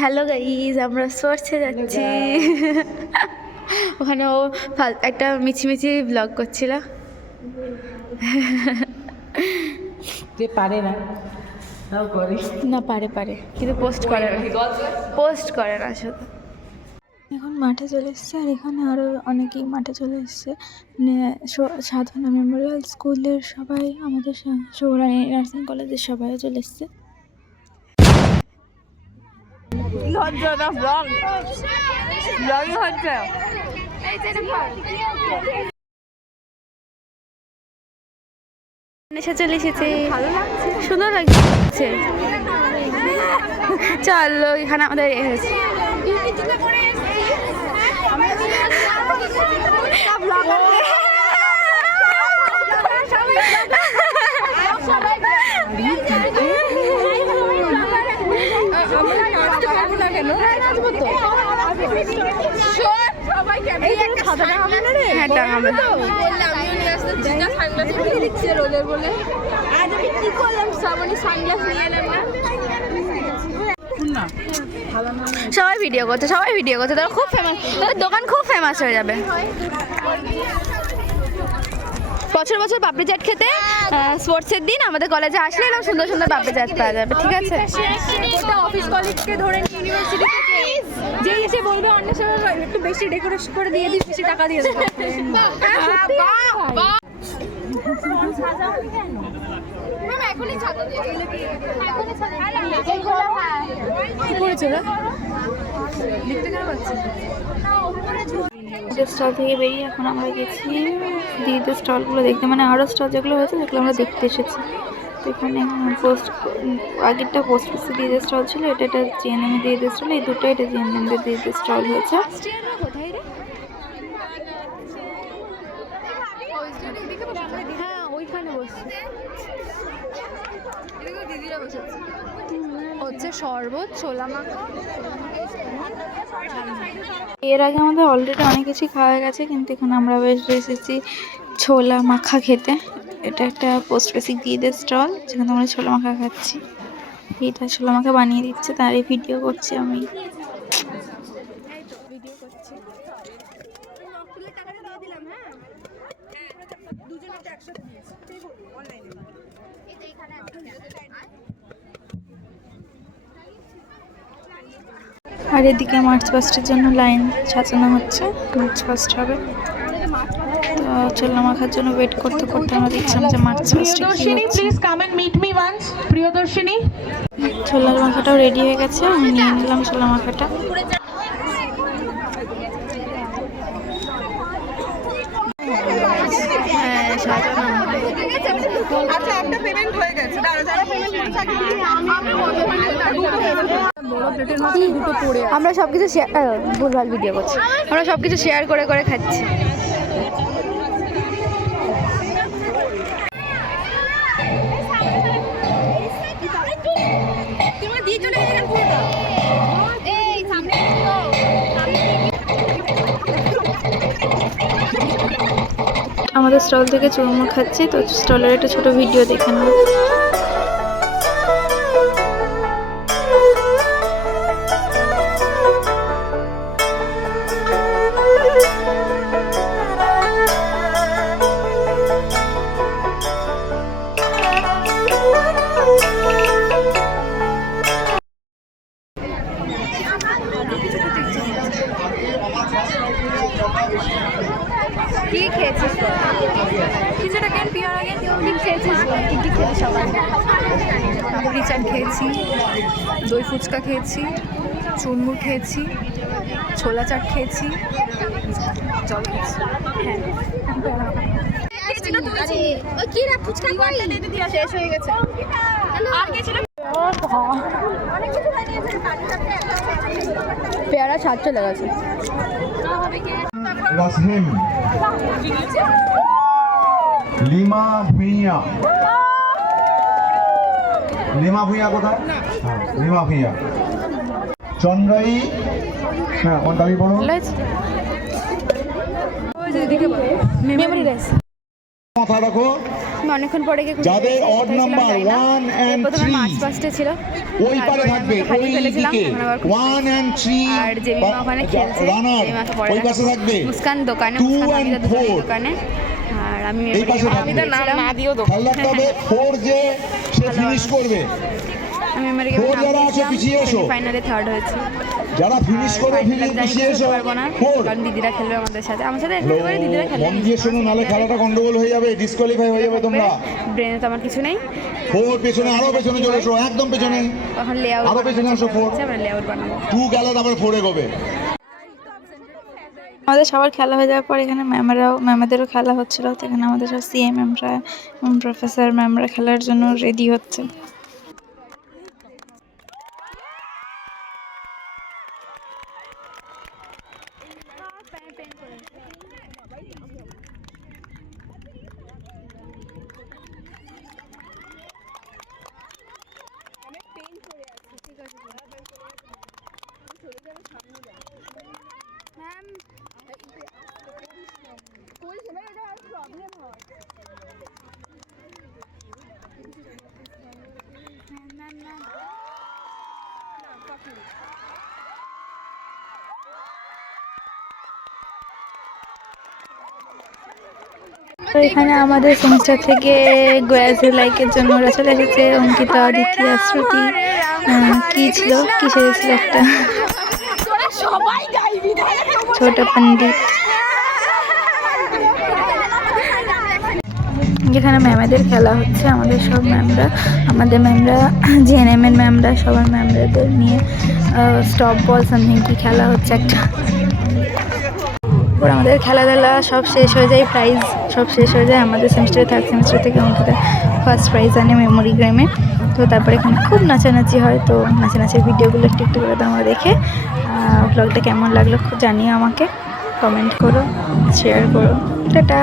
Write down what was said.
Hello guys, আমরা স্পোর্টসে যাচ্ছি। ওখানে ও একটা মিছিমিছি ব্লগ করছিল। যে পারে না তাও করে না, পারে কিন্তু পোস্ট করে না শুধু। এখন মাঠে চলে এসছে, আর এখানে আরও অনেকেই মাঠে চলে এসছে। মানে সাধনা মেমোরিয়াল স্কুলের সবাই, আমাদের সৌরানী নার্সিং কলেজের সবাই চলে এসছে। এসে চলে এসেছে, সুন্দর লাগছে। চলো, এখানে আমাদের হয়েছে। সবাই ভিডিও করছে, তারা খুব ফেমাস, দোকান খুব ফেমাস হয়ে যাবে। বছর বছর পাপড়ি চাট খেতে স্পোর্টসের দিন আমাদের কলেজে আসলে এরকম সুন্দর সুন্দর পাপড়ি চাট পাওয়া যাবে, ঠিক আছে? অফিস কলেজকে ধরে ইউনিভার্সিটি যে এসে বলবে অন্য সময় একটু বেশি ডেকোরেশন করে দিয়ে দিস, বেশি টাকা দিয়ে দেবো। স্টল থেকে বেরিয়ে এখন আমরা গেছি দিদিদের স্টলগুলো দেখতে, মানে আরও স্টল যেগুলো হয়েছে সেগুলো আমরা দেখতে এসেছি। তো এখানে আগেরটা পোস্ট অফিসে দিদিদের স্টল ছিল, এটা জিএনএম দিদিদের স্টল, এই দুটো এটা জিএনএম দিদিদের স্টল হয়েছে। হ্যাঁ, ওইখানে বসছে, হচ্ছে শরবত, ছোলা মাখা। এর আগে আমাদের অলরেডি অনেক কিছু খাওয়া গেছে, কিন্তু এখন আমরা বেশ এসেছি ছোলা মাখা খেতে। এটা একটা পোস্ট বেসিক দিদিদের স্টল, যেখানে আমরা ছোলা মাখা খাচ্ছি। এটা ছোলা মাখা বানিয়ে দিচ্ছে, তারই ভিডিও করছি আমি। আর এদিকে মার্চ পাস্টের জন্য লাইন সাজানো হচ্ছে, মার্চ পাস্ট হবে। তো ছোলা মাখার জন্য ওয়েট করতে করতে আমরা দেখছিলাম যে মার্চ পাস্টে ছোলার মাখাটাও রেডি হয়ে গেছে, আমি নিয়ে নিলাম ছোলা মাখাটা। আমরা সবকিছু ভুলভাল ভিডিও করছি, আমরা সবকিছু শেয়ার করে করে খাচ্ছি। আমাদের স্টল থেকে চুরমুর খাচ্ছি, তো স্টলের একটা ছোট ভিডিও দেখে নাও। কি খেয়েছিস? কিছুটা কেন পিওর আগে কি খেয়েছিস? কি খেয়েছিস সকালে? পাপড়ি চাট খেয়েছি, দই ফুচকা খেয়েছি, চুরমুর খেয়েছি, ছোলা চাট খেয়েছি, জল খেয়েছি। পেয়ারা ছাদ চলে গেছে। রাসহিম লিমা ভুঁইয়া, লিমা ভুঁইয়া কোথায়? লিমা ভুঁইয়া চন্দ্রাই। হ্যাঁ, কোন দাবি বলো? Memory rice. মাথা রাখো। আমি অনেকক্ষণ পরে গিয়ে খুঁজে যাদের পেয়েছি, odd কোথায় ছিলাম number জানি না। 1 and প্রথমে 3 মার্চ ফার্স্টে ছিল, ওই পারে তারপরে থাকবে, আমি হারিয়ে ওই ফেলেছিলাম, দিকে এখন আবার খুঁজে 1 and 3 আর জেমিমা ওখানে খেলছে, রানার জেমিমাকে পরে ওই পাশে দেখাবো। থাকবে, মুস্কান দোকানে, 2 মুস্কান and হামিদা দুজনেই 4 দোকানে, আর আমি এই পাশে আমি থাকবে। ছিলাম। খেয়াল রাখতে হবে 4 যে সে ফিনিশ করবে, আমি মেমোরি ফোর যারা আছে পিছিয়ে এসো। ফাইনালে থার্ড হয়েছি। যারা ফিনিশ করে পিছিয়ে এসো। পারবো না 4 কারণ দিদিরা খেলবে আমাদের সাথে, আমার সাথে একেবারে দিদিরা খেলবে। মন দিয়ে শোনো, নালে খেলাটা গন্ডগোল হয়ে যাবে, ডিসকোয়ালিফাই হয়ে যাবে তোমরা। ব্রেনে তো আমার কিছু নেই। 4 পেছনে, আরো পেছনে চলে এসো, একদম পেছনে। তখন লেআউট আরো পেছনে আসো, 4 আমরা লেআউট বানাবো। 2 গেলে তারপর 4 এগোবে। আমাদের সবার খেলা হয়ে যাওয়ার পর এখানে ম্যামেদেরও খেলা হচ্ছিল, তো এখানে আমাদের সব সিএ ম্যামরা, প্রফেসর ম্যামরা খেলার জন্য রেডি হচ্ছে। তো এখানে আমাদের সেমিস্টার থেকে গোয়াজে লাইকের জন্য ওরা চলে এসেছে, অঙ্কিতা, অদিতি, শ্রুতি, কি ছিল, কি সেরেছিল একটা ছোট পণ্ডিত। যেখানে ম্যামেদের খেলা হচ্ছে, আমাদের সব ম্যামরা, জিএনএম এর ম্যামরা, সবার ম্যামরাদের নিয়ে স্টপ বল সামথিং কি খেলা হচ্ছে একটা। ওর আমাদের খেলাধুলা সব শেষ হয়ে যায়, প্রাইজ সব শেষ হয়ে যায়। আমাদের সেমিস্টারে থার্ড সেমিস্টার থেকে অঙ্কিতা ফার্স্ট প্রাইজ আনে মেমোরি গেমে। তো তারপরে এখানে খুব নাচানাচি হয়, তো নাচানাচির ভিডিওগুলো একটু একটু করে তোমরা দেখে ব্লগটা কেমন লাগলো খুব জানিও আমাকে, কমেন্ট করো, শেয়ার করো। টাটা।